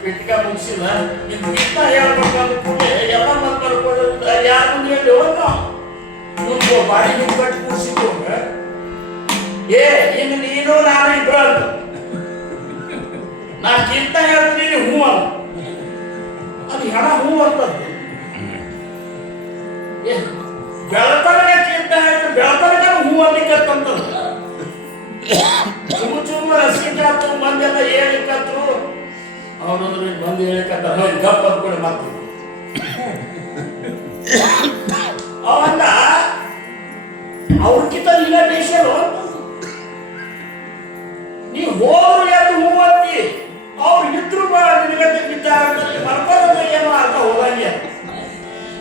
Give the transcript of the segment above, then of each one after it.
ಪೆಟ್ಟಿಗೆ ಮುಗಿಸಿಲ್ಲ ಇನ್ನು ಮಿತ್ತ ಹೇಳ್ಬೇಕಂದ್ರೆ ಕೂಡಲೇ ಎಲ್ಲ ಮಂದಿ ಬರ್ಕೊಳ್ಳೋದು ಯಾರ ಮುಂದೆ ಹೇಳಿ ಹೋದ ಮುಂದೆ ಬಾಡಿ ಹಿಂಗೆ ಕಟ್ಟಿ ಕೂರಿಸಿದ್ದು ಏ ಇನ್ನು ನೀನು ನಾನು ಇಬ್ರು ಅಂತ ನಾ ಕಿಂತ ಹೇಳ್ತೀನಿ ಹೂ ಅಲ್ಲ ಅದು ಹೆಣ ಹೂ ಅಂತದ್ದು ಬೆಳತನಕ ಕಿಂತ ಹೇಳ್ತೀನಿ ಬೆಳತನಕ ಹೂ ಅನ್ಲಿಕ್ಕಂತದ್ದು ಚುಮ್ಮು ಚುಮ್ಮು ರಸಿಕಾತು ಮಂದೆಲ್ಲ ಹೇಳಿಕತ್ರು ಅವನಂದ್ರೆ ಮಂದಿ ಹೇಳಿಕತ್ತ ಗಪ್ಪ ಅಂದ್ಕೊಳ್ಳಿ ಮಾತು ಅವಂದ ಅವ್ರಕ್ಕಿಂತ ಇಲ್ಲ ದೇಶರು ನೀವು ಹೋದ್ರು ಎದ್ದು ಹೂವತ್ತಿ ಅವ್ರು ಇದ್ರು ನಿನಗತ್ತೆ ಬಿದ್ದಾರಲ್ಲಿ ಮರ್ಕೋದ್ರೆ ಏನೋ ಅರ್ಥ ಹೋದಂಗೆ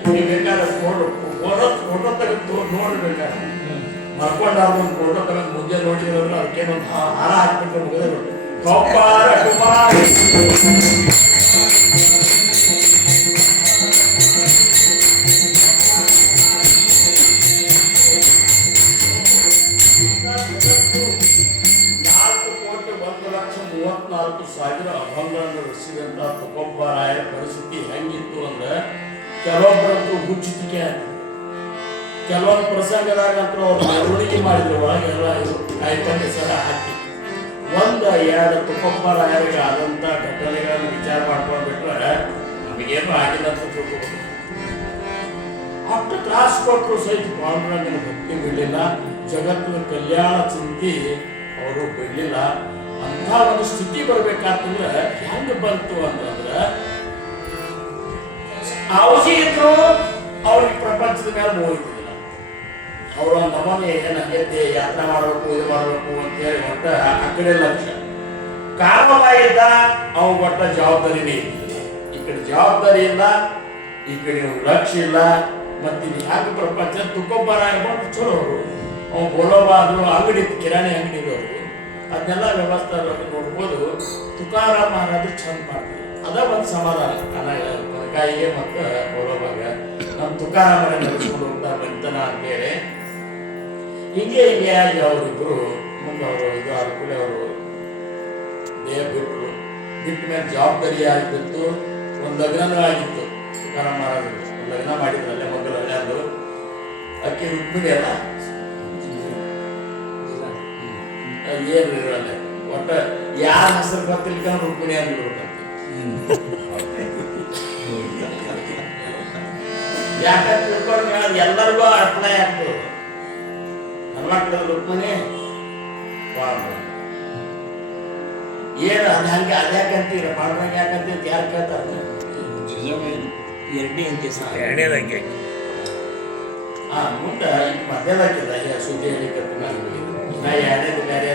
ನೀವು ಬೇಕಾದ್ರೆ ಫೋಟೋ ತೆಗೆದು ನೋಡ್ಬೇಕಾದ್ರೆ ಮರ್ಕೊಂಡವ್ರು ಒಂದು ಫೋಟೋ ತೆಗೆದು ಮುಂದೆ ನೋಡಿದ್ರಲ್ಲ ಅದಕ್ಕೇನೊಂದು ಹಾರ ಹಾಕ್ಬಿಟ್ಟು ಮುಗಿದ್ರೆ ಗೊಬ್ಬರ ಕುಮಾರಿ ಅಭಂಗಗಳನ್ನು ರಚಿಸಿದಂತ ತುಕೋಬರಾಯರ ಪರಿಸ್ಥಿತಿ ಹೆಂಗಿತ್ತು ಅಂದ್ರೆ ಕೆಲವೊಬ್ಬರಂತೂ ಹುಚ್ಚುತ್ತಿಕೆ ಕೆಲವೊಂದು ಪ್ರಸಂಗದಾಗ ಅಂತೂ ಅವ್ರು ಮೆರವಣಿಗೆ ಮಾಡಿದ್ರು ಒಳಗೆಲ್ಲ ಕಾಯ್ಪಲ್ಯ ಸರ ಹಾಕಿ ಎರಡು ತುಕೋಬರಾಯರಿಗೆ ಆದಂತ ಘಟನೆಗಳನ್ನು ವಿಚಾರ ಮಾಡ್ಕೊಂಡ್ಬಿಟ್ರೆ ನಮಗೇನು ಆಗಿಲ್ಲ ಅಂತ ತಿಳ್ಕೊಬೋದು ಅಷ್ಟು ತ್ರಾಸ ಕೊಟ್ಟರು ಸಹಿತ ಪಾಂಡುರಂಗನ ಭಕ್ತಿ ಬಿಡಲಿಲ್ಲ ಜಗತ್ತಿನ ಕಲ್ಯಾಣ ಚಿಂತೆ ಅವರು ಬಿಡಲಿಲ್ಲ ಅಂತ ಒಂದು ಸ್ಥಿತಿ ಬರ್ಬೇಕಾತಂದ್ರೆ ಹೆಂಗ ಬಂತು ಅಂತಂದ್ರೆ ಔಷಧಿ ಇದ್ರು ಅವ್ರಿಗೆ ಪ್ರಪಂಚದ ಮೇಲೆ ಹೋಗ್ತಿದ್ದಿಲ್ಲ ಅವ್ರ ನಮ್ಮನೆ ಏನಾಗೈತೆ ಯಾತ್ರೆ ಮಾಡಬೇಕು ಇದು ಮಾಡಬೇಕು ಅಂತ ಹೇಳಿ ಒಟ್ಟ ಆ ಕಡೆ ಲಕ್ಷ್ಯ ಕಾರಣ ಇದ್ದ ಅವ್ನ ಒಟ್ಟ ಜವಾಬ್ದಾರಿನೇ ಇದ್ದಿಲ್ಲ ಈ ಕಡೆ ಜವಾಬ್ದಾರಿ ಇಲ್ಲ ಈ ಕಡೆ ಲಕ್ಷ್ಯ ಇಲ್ಲ ಮತ್ತೆ ಇದು ಹ್ಯಾಂಗ ಪ್ರಪಂಚ ತುಕೋಬಾರ ಆಗ್ಬಿಟ್ಟು ಚಲೋ ಅವರು ಅವ್ನು ಬೋಲೋಬ ಅದು ಅಂಗಡಿ ಕಿರಾಣಿ ಅಂಗಡಿ ಇರೋರು ಅದನ್ನೆಲ್ಲ ವ್ಯವಸ್ಥೆ ನೋಡ್ಬೋದು ತುಕಾರಾಮ್ ಮಹಾರಾಜರು ಚಂದ ಮಾಡ್ತಾರೆ ಅದ ಒಂದು ಸಮಾಧಾನ ಕನಕಾಯಿಗೆ ಮತ್ತು ಬೋಲೋಬಾಗ ನಮ್ಮ ತುಕಾರಾಮನ ನಡೆಸ್ಕೊಂಡು ಹೋಗ್ತಾ ಬಂತನ ಅಂತೇಳಿ ಹಿಂಗೆ ಆಗಿ ಅವರಿಬ್ರು ಮುಂದೆ ಅವರು ಇದು ಆದ್ಕೂಲೆ ಅವರು ದೇಹ ಬಿಟ್ಟ ಮೇಲೆ ಜವಾಬ್ದಾರಿ ಆಗಿತ್ತು ಒಂದು ಲಗ್ನ ಆಗಿತ್ತು ತುಕಾರಾಮ್ ಮಹಾರಾಜರು ಒಂದು ಲಗ್ನ ಮಾಡಿದ್ರಲ್ಲೇ ಮಕ್ಕಳಲ್ಲೇ ಅದು ಅಕ್ಕಿ ರುಕ್ಮಿಣಿ ಅಲ್ಲ ಏನಿರಲ್ಲ ಒಟ್ಟ ಯಾರ ಹೆಸರು ಗೊತ್ತಿಲ್ಲ ರುಕ್ಮಿಣಿ ಅಂದ್ಬಿಡ್ಬೇಕಂತ ಯಾಕಂತ ತಿಳ್ಕೊಂಡು ಎಲ್ಲರಿಗೂ ಅಪ್ಲೈ ಆಗ್ತದೆ ಹನುಮಂತದ ರುಕ್ಮಿಣಿ ಏನು ಅದು ಹಂಗೆ ಅದ್ಯಾಕಂತೀರ ಪಾಂಡ್ರಂಗ ಯಾಕಂತ ಯಾರು ಕೇಳ್ತಾರೆ ಎರಡನೇ ಅಂತೆ ಎರಡನೇದಂಗೆ ಮುಂದೆ ಈಗ ಮಧ್ಯದಾಕಿಲ್ಲ ಸುದ್ದಿ ಹೇಳಿಕ ನಾ ಎರಡನೇದು ಬೇರೆ